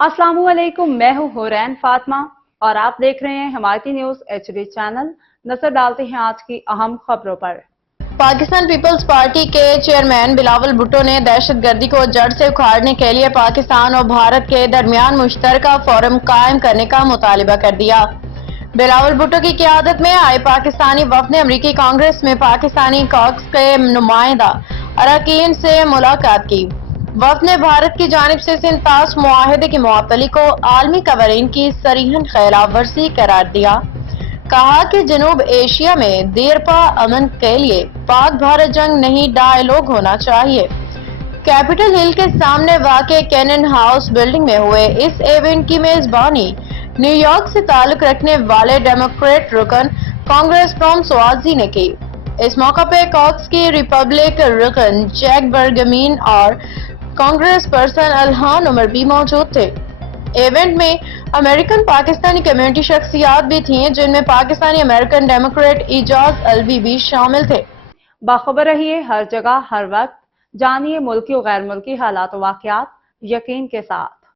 السلام علیکم، میں ہوں حورین فاطمہ اور آپ دیکھ رہے ہیں ہمارتی نیوز HD چینل۔ نظر ڈالتے ہیں آج کی اہم خبروں پر۔ پاکستان پیپلز پارٹی کے چیئرمین بلاول بھٹو نے دہشت گردی کو جڑ سے اکھاڑنے کے لیے پاکستان اور بھارت کے درمیان مشترکہ فورم قائم کرنے کا مطالبہ کر دیا۔ بلاول بھٹو کی قیادت میں آئے پاکستانی وفد نے امریکی کانگریس میں پاکستانی کاکس کے نمائندہ اراکین سے ملاقات کی۔ وفد نے بھارت کی جانب سے سندھ طاس معاہدے کی معطلی کو عالمی قوانین کی صریحاً خلاف ورزی قرار دیا۔ کہا کہ جنوب ایشیا میں دیرپا امن کے لیے پاک بھارت جنگ نہیں ڈائیلاگ ہونا چاہیے۔ کیپٹل ہل کے سامنے واقع کینن ہاؤس بلڈنگ میں ہوئے اس ایونٹ کی میزبانی نیو یارک سے تعلق رکھنے والے ڈیموکریٹ رکن کانگریس ٹام سوازی نے کی۔ اس موقع پہ کاکس کی ریپبلک رکن جیک برگمین اور کانگریس پرسن الہان عمر بھی موجود تھے۔ ایونٹ میں امریکن پاکستانی کمیونٹی شخصیات بھی تھیں، جن میں پاکستانی امریکن ڈیموکریٹ اعجاز الوی بھی شامل تھے۔ باخبر رہیے ہر جگہ ہر وقت، جانیے ملکی و غیر ملکی حالات و واقعات یقین کے ساتھ۔